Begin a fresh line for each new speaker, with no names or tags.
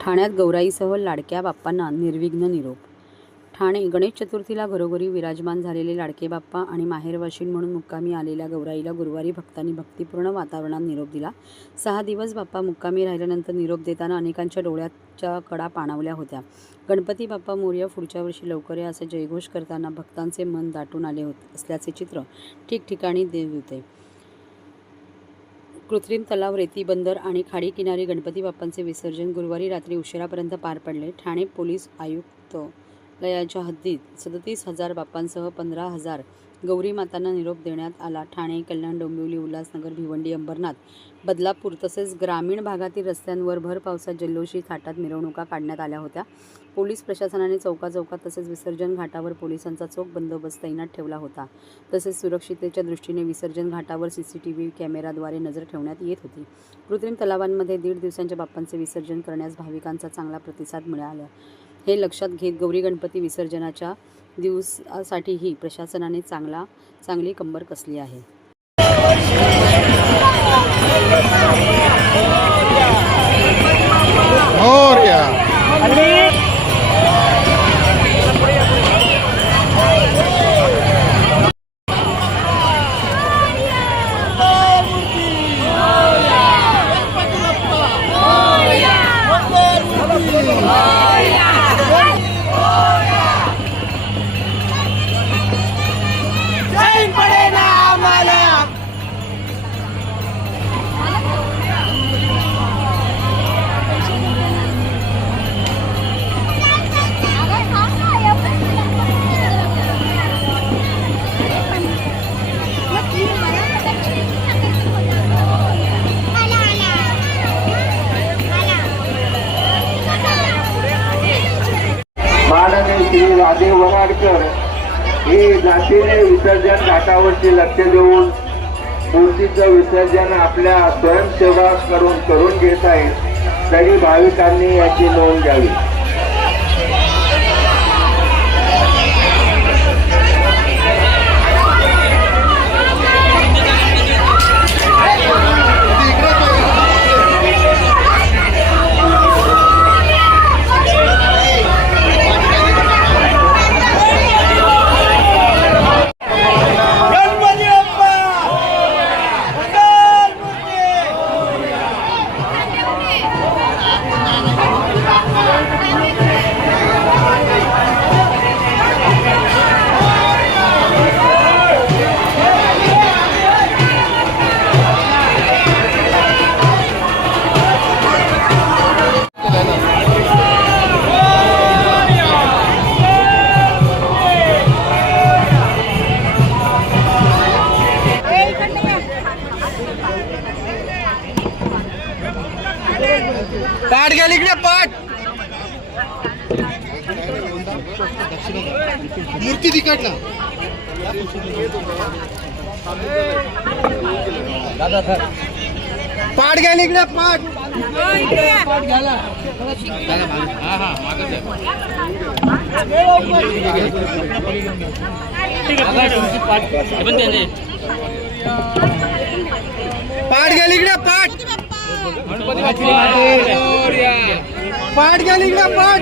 ठाण्यात गौराईसह लाडक्या बाप्पांना निर्विघ्न निरोप. ठाणे गणेश चतुर्थीला घरोघरी विराजमान झालेले लाडके बाप्पा आणि माहेरवाशीण म्हणून मुक्कामी आलेल्या गौराईला गुरुवारी भक्तांनी भक्तिपूर्ण वातावरणात निरोप दिला. सहा दिवस बाप्पा मुक्कामी राहिल्यानंतर निरोप देताना अनेकांच्या डोळ्याच्या कडा पाणावल्या होत्या. गणपती बाप्पा मोर्या पुढच्या वर्षी लवकर या असे जयघोष करताना भक्तांचे मन दाटून आले होते असल्याचे चित्र ठिकठिकाणी देत होते कृत्रिम तलाव रेती बंदर आणि खाडी किनारी गणपती बाप्पांचे विसर्जन गुरुवारी रात्री उशिरापर्यंत पार पडले ठाणे पोलीस आयुक्त लयाच्या हद्दीत सदतीस हजार बाप्पांसह पंधरा हजार गौरी मातांना निरोप देण्यात आला. ठाणे कल्याण डोंबिवली उल्हासनगर भिवंडी अंबरनाथ बदलापूर तसेच ग्रामीण भागातील रस्त्यांवर भर पावसात जल्लोषी थाटात मिरवणुका काढण्यात आल्या होत्या. पोलीस प्रशासनाने चौकाचौकात तसेच विसर्जन घाटावर पोलिसांचा चोख बंदोबस्त तैनात ठेवला होता. तसेच सुरक्षिततेच्या दृष्टीने विसर्जन घाटावर सी सी टी व्ही कॅमेराद्वारे नजर ठेवण्यात येत होती. कृत्रिम तलावांमध्ये दीड दिवसांच्या बाप्पांचे विसर्जन करण्यास भाविकांचा चांगला प्रतिसाद मिळाला. हे लक्षात घेत गौरी गणपती विसर्जनाच्या दिवसासाठीही प्रशासनाने चांगला चांगली कंबर कसली आहे.
श्री राधे वराडकर हे जातीने विसर्जन घाटावरती लक्ष देऊन मूर्तीचं विसर्जन आपल्या स्वयंसेवकाकडून करून घेत आहेत. तरी भाविकांनी याची नोंद घ्यावी.
पाठ घ्या इकडे पाठ मूर्ती तिकडला पाठ घ्या इकडे पाठ पाठ घ्या इकडे पाठ पाठ इकडे पाठ?